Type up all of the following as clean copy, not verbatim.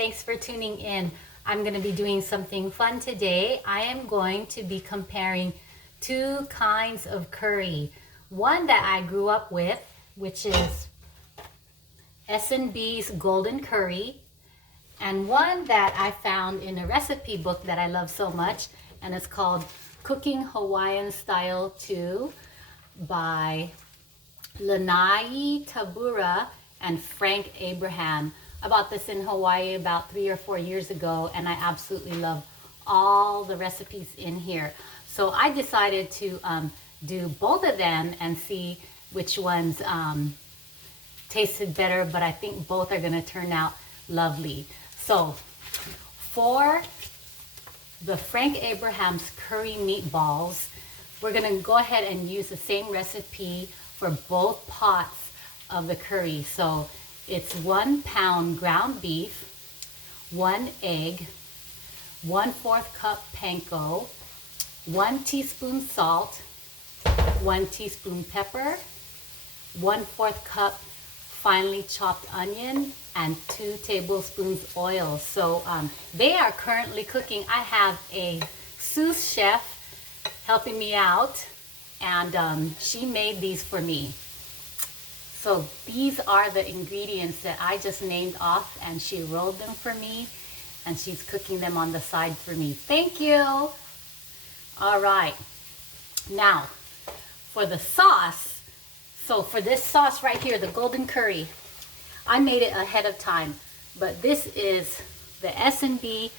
Thanks for tuning in. I'm going to be doing something fun today. I am going to be comparing two kinds of curry. One that I grew up with, which is S&B's Golden Curry, and one that I found in a recipe book that I love so much, and it's called Cooking Hawaiian Style 2 by Lanai Tabura and Frank Abraham. I bought this in Hawaii about 3 or 4 years ago, and I absolutely love all the recipes in here. So I decided to do both of them and see which ones tasted better, but I think both are going to turn out lovely. So for the Frank Abraham's curry meatballs, we're going to go ahead and use the same recipe for both pots of the curry. So it's 1 pound ground beef, 1 egg, 1/4 cup panko, 1 teaspoon salt, 1 teaspoon pepper, 1/4 cup finely chopped onion, and 2 tablespoons oil. So they are currently cooking. I have a sous chef helping me out, and she made these for me. So these are the ingredients that I just named off, and she rolled them for me, and she's cooking them on the side for me. Thank you. All right. Now, for the sauce, so for this sauce right here, the golden curry, I made it ahead of time, but this is the S&B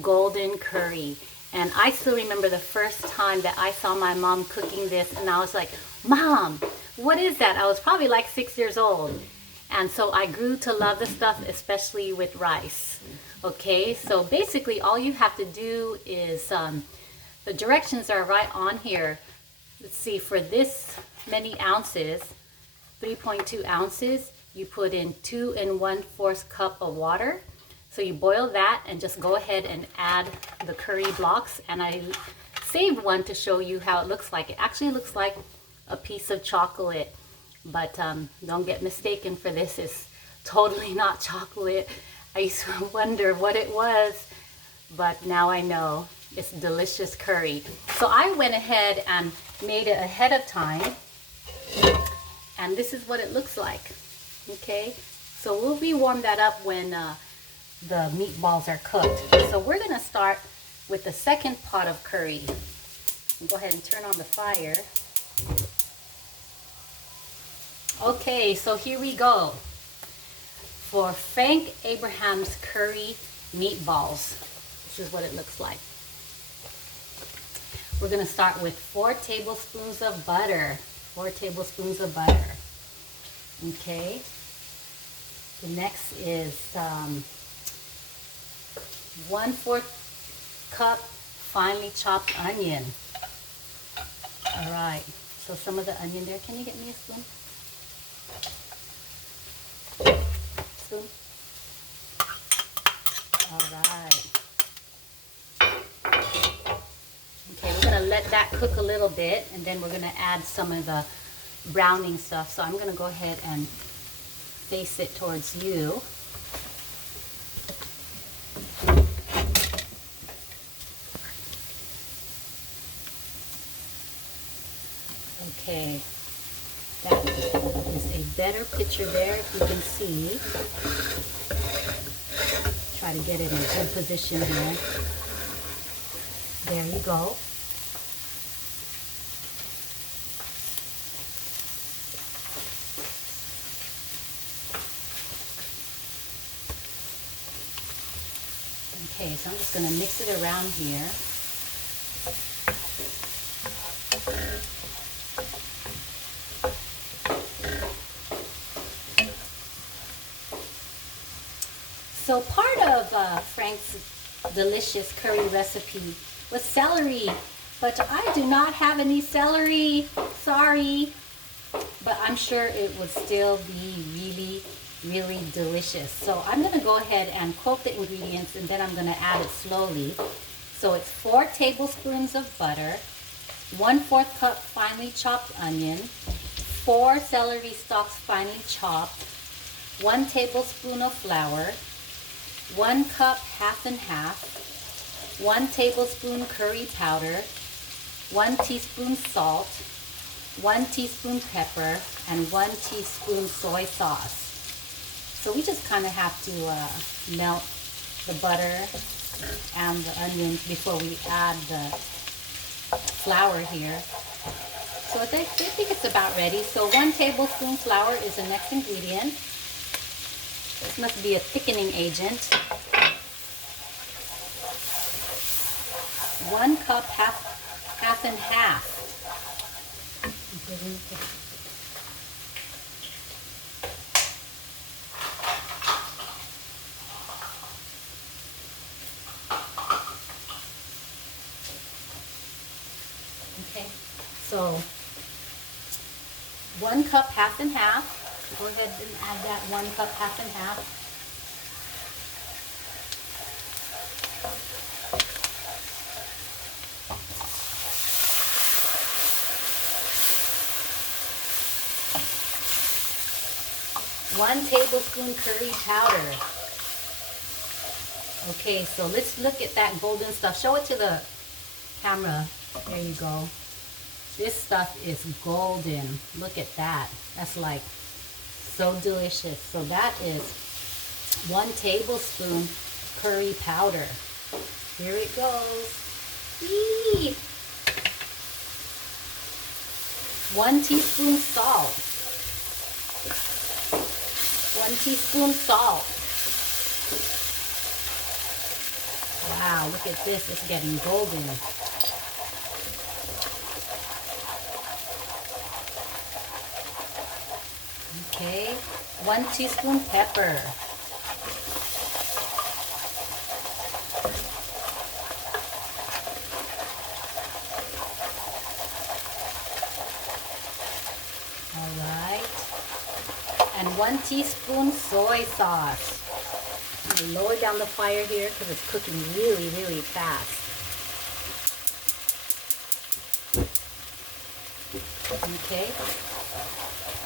golden curry. And I still remember the first time that I saw my mom cooking this, and I was like, Mom, what is that? I was probably like 6 years old. And so I grew to love the stuff, especially with rice. Okay, so basically all you have to do is, the directions are right on here. Let's see, for this many ounces, 3.2 ounces, you put in 2 1/4 cup of water. So you boil that and just go ahead and add the curry blocks. And I saved one to show you how it looks like. It actually looks like a piece of chocolate, but don't get mistaken for this. It's totally not chocolate. I used to wonder what it was, but now I know. It's delicious curry. So I went ahead and made it ahead of time, and this is what it looks like. Okay, so we'll rewarm that up when the meatballs are cooked. So we're gonna start with the second pot of curry. Go ahead and turn on the fire. Okay, so here we go. For Frank Abraham's curry meatballs, this is what it looks like. We're gonna start with 4 tablespoons of butter. 4 tablespoons of butter. Okay. The next is 1/4 cup finely chopped onion. All right. So some of the onion there. Can you get me a spoon? Spoon. All right. Okay, we're gonna let that cook a little bit, and then we're gonna add some of the browning stuff. So I'm gonna go ahead and face it towards you. Okay, that is a better picture there, if you can see. Try to get it in good position here. There you go. Okay, so I'm just going to mix it around here. So part of Frank's delicious curry recipe was celery, but I do not have any celery, sorry. But I'm sure it would still be really delicious. So I'm gonna go ahead and quote the ingredients, and then I'm gonna add it slowly. So it's 4 tablespoons of butter, 1/4 cup finely chopped onion, 4 celery stalks finely chopped, 1 tablespoon of flour, 1 cup half and half, 1 tablespoon curry powder, 1 teaspoon salt, 1 teaspoon pepper, and 1 teaspoon soy sauce. So we just kind of have to melt the butter and the onions before we add the flour here. So I think it's about ready. So 1 tablespoon flour is the next ingredient. This must be a thickening agent. 1 cup half and half. Okay, so 1 cup half and half. Go ahead and add that 1 cup half and half. One tablespoon curry powder. Okay, so let's look at that golden stuff. Show it to the camera. There you go. This stuff is golden. Look at that. That's like so delicious. So that is 1 tablespoon curry powder. Here it goes. Eee! 1 teaspoon salt. 1 teaspoon salt. Wow, look at this. It's getting golden. Okay, 1 teaspoon pepper. All right, and 1 teaspoon soy sauce. I'm gonna lower down the fire here because it's cooking really, really fast. Okay.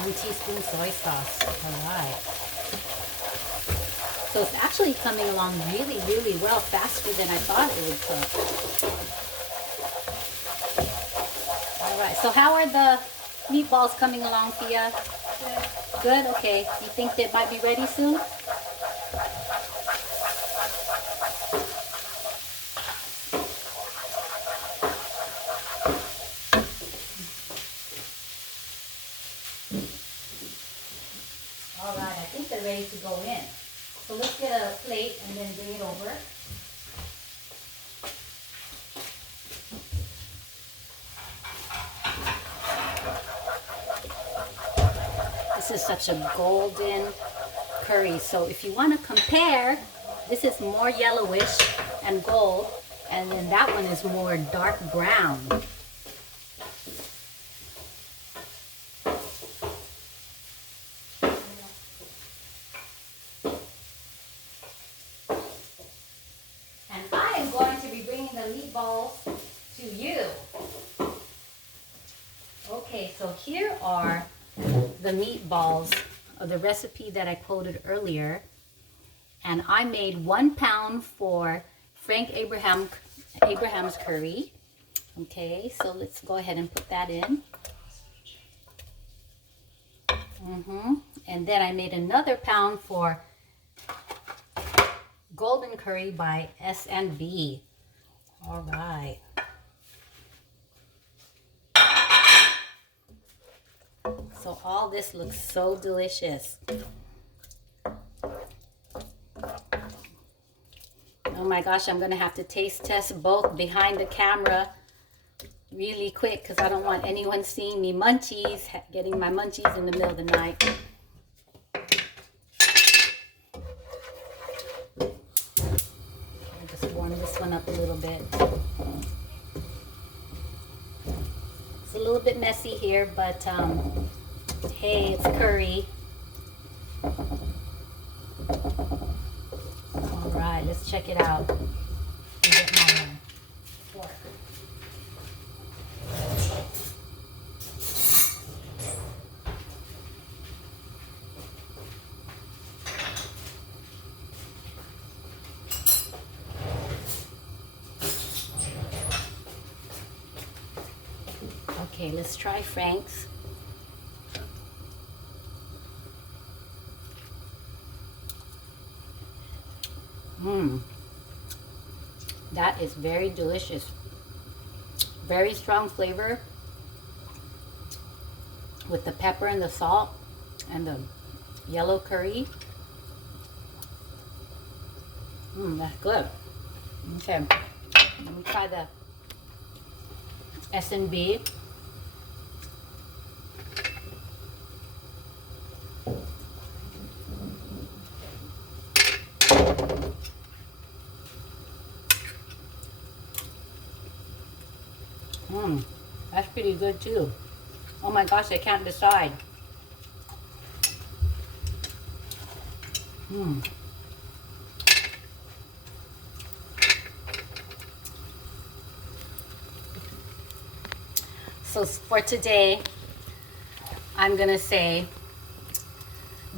1 teaspoon soy sauce. All right. So it's actually coming along really, really well, faster than I thought it would cook. All right. So how are the meatballs coming along, Thea? Good. Good? Okay. You think they might be ready soon? All right, I think they're ready to go in. So let's get a plate and then bring it over. This is such a golden curry. So if you want to compare, this is more yellowish and gold, and then that one is more dark brown. Meatballs to you. Okay, so here are the meatballs of the recipe that I quoted earlier, and I made 1 pound for Frank Abraham's curry. Okay, so let's go ahead and put that in. And then I made another pound for Golden Curry by S&B. All right. So all this looks so delicious. Oh my gosh, I'm gonna have to taste test both behind the camera really quick because I don't want anyone seeing me munchies, getting my munchies in the middle of the night. I'll just warm this one up a little bit. It's a little bit messy here, but hey, it's curry. All right, let's check it out. Get my fork. Okay, let's try Frank's. That is very delicious. Very strong flavor with the pepper and the salt and the yellow curry. That's good. Okay, let me try the S&B. That's pretty good too. Oh my gosh, I can't decide. So for today, I'm gonna say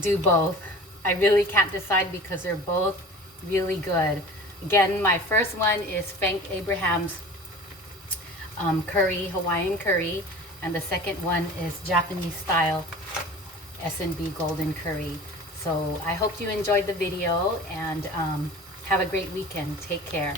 do both. I really can't decide because they're both really good. Again, my first one is Frank Abraham's curry, Hawaiian curry, and the second one is Japanese style S&B golden curry. So I hope you enjoyed the video, and have a great weekend. Take care.